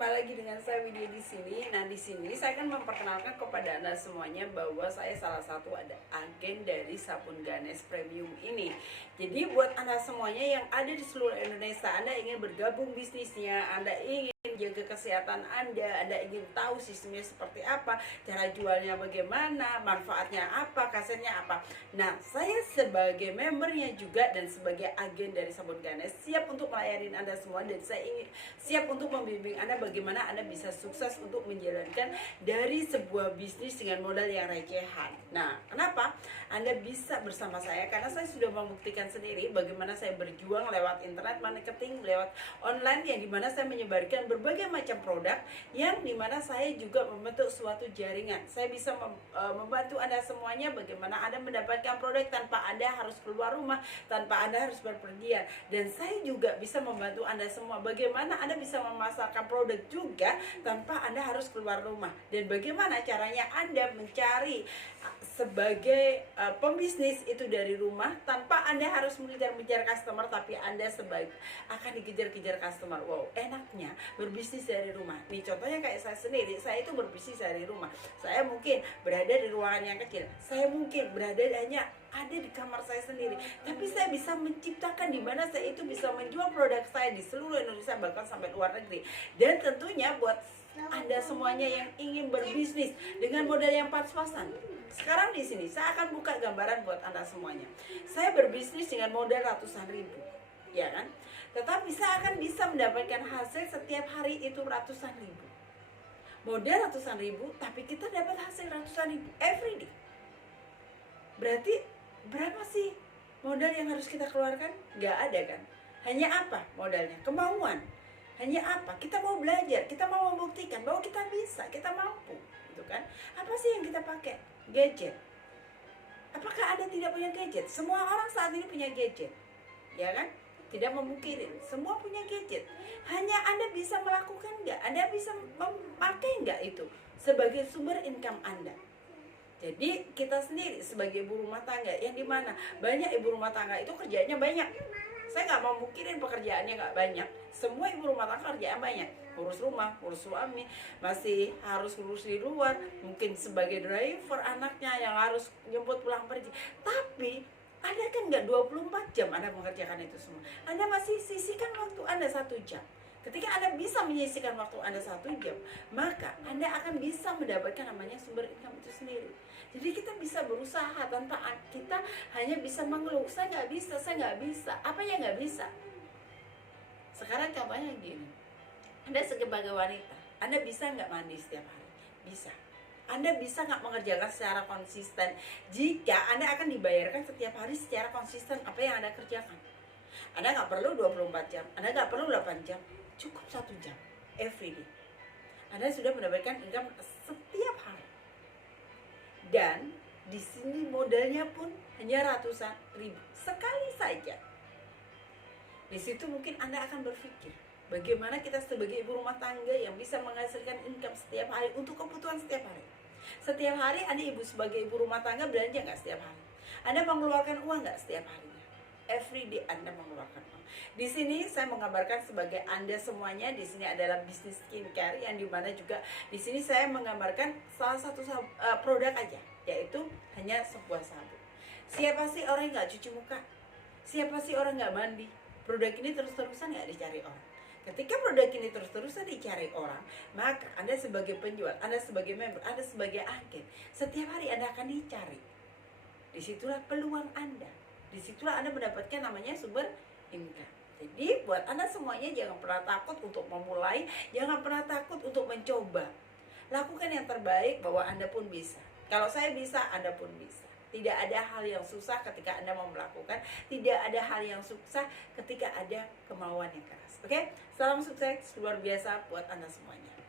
kembali lagi dengan saya Widya di sini. Nah, di sini saya akan memperkenalkan kepada Anda semuanya bahwa saya salah satu ada agen dari sabun Ganes Premium ini. Jadi buat Anda semuanya yang ada di seluruh Indonesia, Anda ingin bergabung bisnisnya, Anda ingin jaga kesehatan Anda ingin tahu sistemnya seperti apa, cara jualnya bagaimana, manfaatnya apa, khasiatnya apa. Nah, saya sebagai membernya juga dan sebagai agen dari sabun Ganes siap untuk melayani Anda semua, dan saya ingin siap untuk membimbing Anda bagaimana Anda bisa sukses untuk menjalankan dari sebuah bisnis dengan modal yang recehan. Nah, kenapa Anda bisa bersama saya? Karena saya sudah membuktikan sendiri bagaimana saya berjuang lewat internet marketing, lewat online, yang dimana saya menyebarkan berbagai macam produk, yang dimana saya juga membentuk suatu jaringan. Saya bisa membantu Anda semuanya bagaimana Anda mendapatkan produk tanpa Anda harus keluar rumah, tanpa Anda harus berpergian. Dan saya juga bisa membantu Anda semua bagaimana Anda bisa memasarkan produk juga tanpa Anda harus keluar rumah. Dan bagaimana caranya Anda mencari sebagai pembisnis itu dari rumah tanpa Anda harus mengejar-kejar customer, tapi Anda akan dikejar-kejar customer. Wow, enaknya berbisnis dari rumah. Nih contohnya kayak saya sendiri, saya itu berbisnis dari rumah. Saya mungkin berada di ruangan yang kecil, saya mungkin berada hanya ada di kamar saya sendiri, tapi saya bisa menciptakan di mana saya itu bisa menjual produk saya di seluruh Indonesia, bahkan sampai luar negeri. Dan tentunya buat Anda semuanya yang ingin berbisnis dengan modal yang pas-pasan, sekarang di sini saya akan buka gambaran buat Anda semuanya. Saya berbisnis dengan modal ratusan ribu, ya kan? Tetapi saya akan bisa mendapatkan hasil setiap hari itu ratusan ribu. Modal ratusan ribu, tapi kita dapat hasil ratusan ribu every day. Berarti berapa sih modal yang harus kita keluarkan? Gak ada kan? Hanya apa modalnya? Kemauan. Hanya apa? Kita mau belajar, kita mau membuktikan bahwa kita bisa, kita mampu, gitu kan? Apa sih yang kita pakai? Gadget. Apakah Anda tidak punya gadget? Semua orang saat ini punya gadget, ya kan? Tidak memungkiri, semua punya gadget. Hanya Anda bisa melakukan nggak? Anda bisa memakai nggak itu sebagai sumber income Anda? Jadi kita sendiri sebagai ibu rumah tangga, yang dimana banyak ibu rumah tangga itu kerjanya banyak. Saya nggak mau mungkinin pekerjaannya nggak banyak. Semua ibu rumah tangga kerjaan banyak, urus rumah, urus suami, masih harus urus di luar, mungkin sebagai driver anaknya yang harus jemput pulang pergi. Tapi Anda kan nggak 24 jam Anda mengerjakan itu semua. Anda masih sisihkan waktu Anda 1 jam. Ketika Anda bisa menyisihkan waktu Anda 1 jam, maka Anda akan bisa mendapatkan namanya sumber income itu sendiri. Jadi kita bisa berusaha tanpa kita hanya bisa mengeluh, saya nggak bisa, saya nggak bisa. Apa yang nggak bisa? Sekarang contohnya gini, Anda sebagai wanita, Anda bisa nggak mandi setiap hari? Bisa. Anda bisa nggak mengerjakan secara konsisten jika Anda akan dibayarkan setiap hari secara konsisten apa yang Anda kerjakan? Anda nggak perlu 24 jam, Anda nggak perlu 8 jam, cukup 1 jam every day. Anda sudah mendapatkan income setiap hari. Dan di sini modalnya pun hanya ratusan ribu sekali saja. Di situ mungkin Anda akan berpikir, bagaimana kita sebagai ibu rumah tangga yang bisa menghasilkan income setiap hari untuk kebutuhan setiap hari. Setiap hari Anda sebagai ibu rumah tangga belanja nggak setiap hari? Anda mengeluarkan uang nggak setiap harinya? Every day Anda mengeluarkan uang. Di sini saya menggambarkan sebagai Anda semuanya, di sini adalah bisnis skincare, yang dimana juga di sini saya menggambarkan salah satu produk aja, yaitu hanya sebuah sabun. Siapa sih orang yang nggak cuci muka? Siapa sih orang nggak mandi? Produk ini terus-terusan nggak dicari orang. Ketika produk ini terus-terusan dicari orang, maka Anda sebagai penjual, Anda sebagai member, Anda sebagai agen, setiap hari Anda akan dicari. Disitulah peluang Anda. Disitulah Anda mendapatkan namanya sumber income. Jadi buat Anda semuanya, jangan pernah takut untuk memulai, jangan pernah takut untuk mencoba. Lakukan yang terbaik bahwa Anda pun bisa. Kalau saya bisa, Anda pun bisa. Tidak ada hal yang susah ketika Anda mau melakukan. Tidak ada hal yang susah ketika ada kemauan yang keras. Oke? Salam sukses luar biasa buat Anda semuanya.